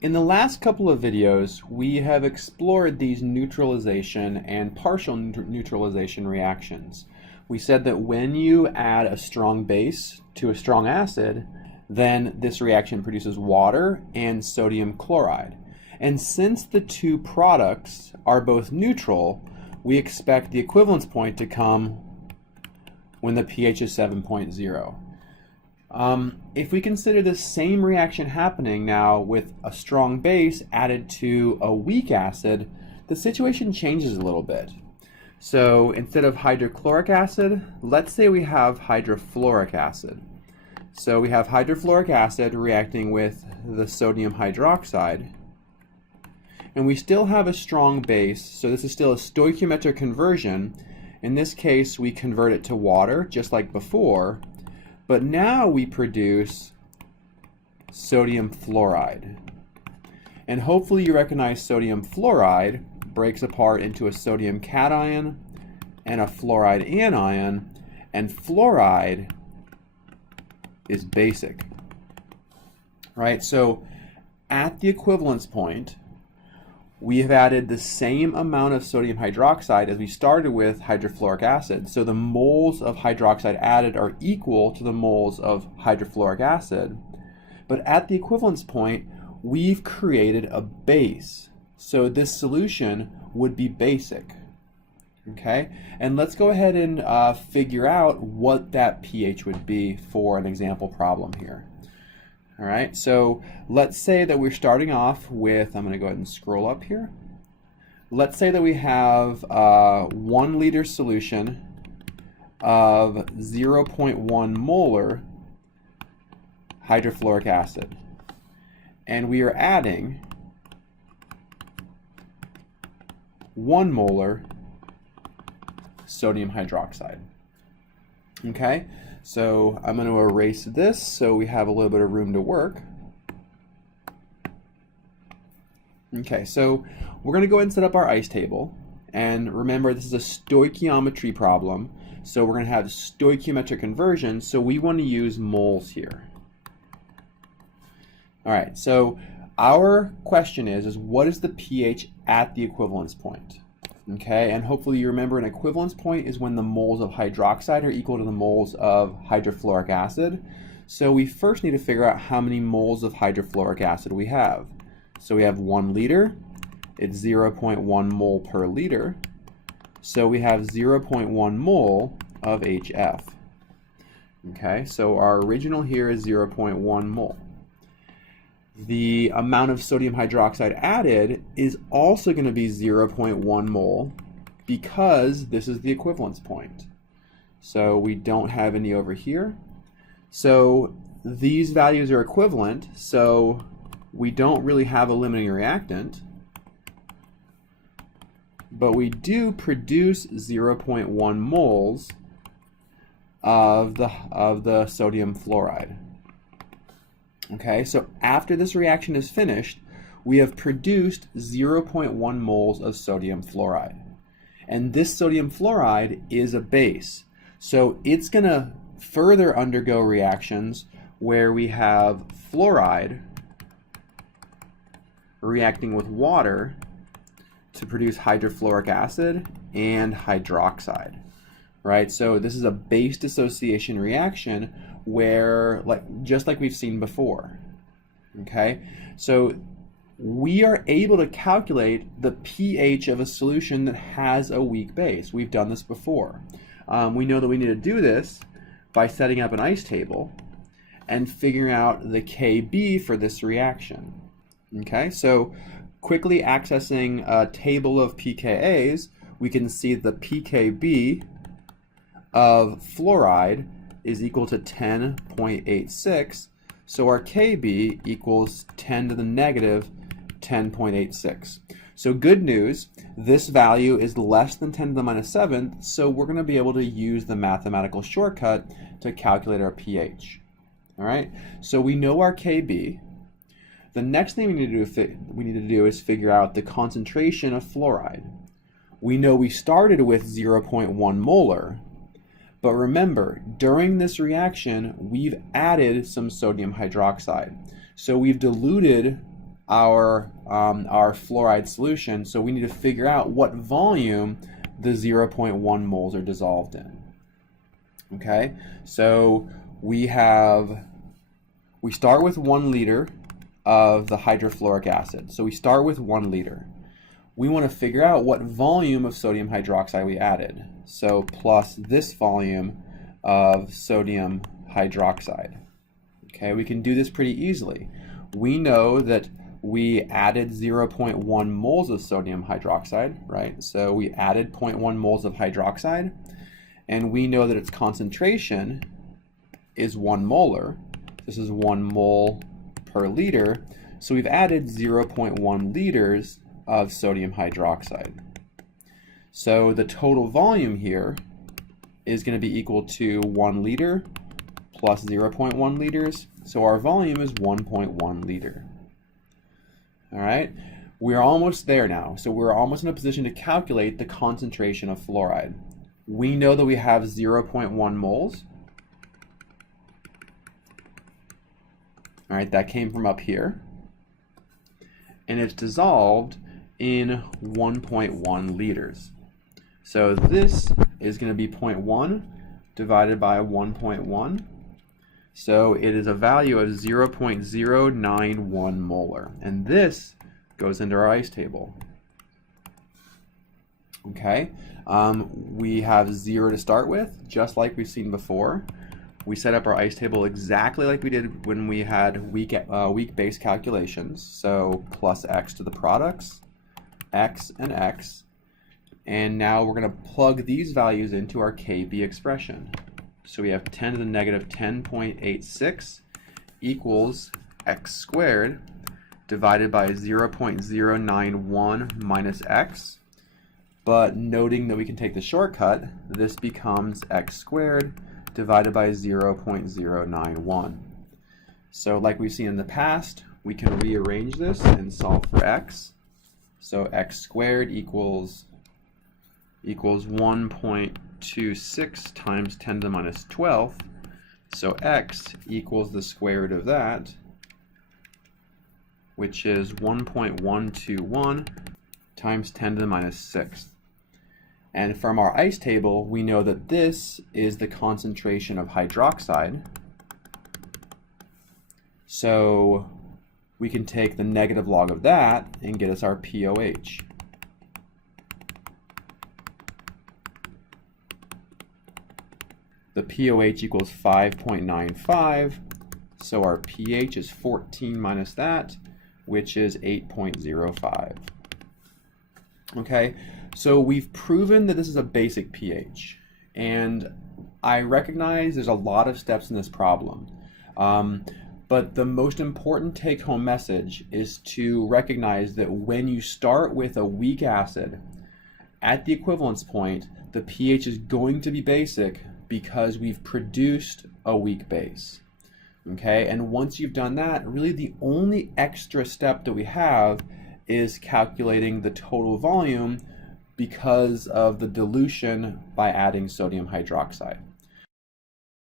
In the last couple of videos, we have explored these neutralization and partial neutralization reactions. We said that when you add a strong base to a strong acid, then this reaction produces water and sodium chloride. And since the two products are both neutral, we expect the equivalence point to come when the pH is 7.0. If we consider the same reaction happening now with a strong base added to a weak acid, the situation changes a little bit. So instead of hydrochloric acid, let's say we have hydrofluoric acid. So we have hydrofluoric acid reacting with the sodium hydroxide, and we still have a strong base, so this is still a stoichiometric conversion. In this case, we convert it to water, just like before, but now we produce sodium fluoride. And hopefully you recognize sodium fluoride breaks apart into a sodium cation and a fluoride anion, and fluoride is basic. Right? So at the equivalence point, we have added the same amount of sodium hydroxide as we started with hydrofluoric acid. So the moles of hydroxide added are equal to the moles of hydrofluoric acid. But at the equivalence point, we've created a base. So this solution would be basic. Okay? And let's go ahead and figure out what that pH would be for an example problem here. All right, so let's say that we're starting off with, I'm going to go ahead and scroll up here. Let's say that we have a 1 liter solution of 0.1 molar hydrofluoric acid. And we are adding 1 molar sodium hydroxide. Okay? So I'm going to erase this so we have a little bit of room to work. Okay, so we're going to go ahead and set up our ice table. And remember, this is a stoichiometry problem. So we're going to have stoichiometric conversion, so we want to use moles here. All right, so our question is what is the pH at the equivalence point? Okay, and hopefully you remember an equivalence point is when the moles of hydroxide are equal to the moles of hydrofluoric acid. So we first need to figure out how many moles of hydrofluoric acid we have. So we have 1 liter, it's 0.1 mole per liter. So we have 0.1 mole of HF. Okay, so our original here is 0.1 mole. The amount of sodium hydroxide added is also going to be 0.1 mole because this is the equivalence point. So we don't have any over here. So these values are equivalent, so we don't really have a limiting reactant, but we do produce 0.1 moles of the sodium fluoride. Okay, so after this reaction is finished, we have produced 0.1 moles of sodium fluoride. And this sodium fluoride is a base. So it's going to further undergo reactions where we have fluoride reacting with water to produce hydrofluoric acid and hydroxide. Right? So this is a base dissociation reaction where, just like we've seen before. Okay, so we are able to calculate the pH of a solution that has a weak base. We've done this before. We know that we need to do this by setting up an ice table and figuring out the Kb for this reaction. Okay, so quickly accessing a table of pKa's, we can see the pKb of fluoride is equal to 10.86, so our Kb equals 10 to the negative 10.86. So good news, this value is less than 10 to the minus 7th, so we're going to be able to use the mathematical shortcut to calculate our pH. All right, so we know our Kb. The next thing we need to do is figure out the concentration of fluoride. We know we started with 0.1 molar, but remember, during this reaction, we've added some sodium hydroxide. So we've diluted our fluoride solution, so we need to figure out what volume the 0.1 moles are dissolved in. Okay, so we start with 1 liter of the hydrofluoric acid. So we start with 1 liter. We want to figure out what volume of sodium hydroxide we added. So plus this volume of sodium hydroxide. Okay, we can do this pretty easily. We know that we added 0.1 moles of sodium hydroxide, right? So we added 0.1 moles of hydroxide, and we know that its concentration is 1 molar. This is 1 mole per liter. So we've added 0.1 liters of sodium hydroxide. So the total volume here is going to be equal to 1 liter plus 0.1 liters. So our volume is 1.1 liter. All right, we're almost there now. So we're almost in a position to calculate the concentration of fluoride. We know that we have 0.1 moles. All right, that came from up here. And it's dissolved in 1.1 liters. So this is going to be 0.1 divided by 1.1. So it is a value of 0.091 molar. And this goes into our ice table. Okay, we have 0 to start with, just like we've seen before. We set up our ice table exactly like we did when we had weak base calculations. So plus x to the products, x and x. And now we're going to plug these values into our Kb expression. So we have 10 to the negative 10.86 equals x squared divided by 0.091 minus x. But noting that we can take the shortcut, this becomes x squared divided by 0.091. So like we've seen in the past, we can rearrange this and solve for x. So x squared equals 1.26 times 10 to the minus 12th. So x equals the square root of that, which is 1.121 times 10 to the minus 6th. And from our ice table, we know that this is the concentration of hydroxide. So we can take the negative log of that and get us our pOH. The pOH equals 5.95, so our pH is 14 minus that, which is 8.05. Okay, so we've proven that this is a basic pH, and I recognize there's a lot of steps in this problem, but the most important take-home message is to recognize that when you start with a weak acid, at the equivalence point, the pH is going to be basic because we've produced a weak base. Okay, and once you've done that, really the only extra step that we have is calculating the total volume because of the dilution by adding sodium hydroxide.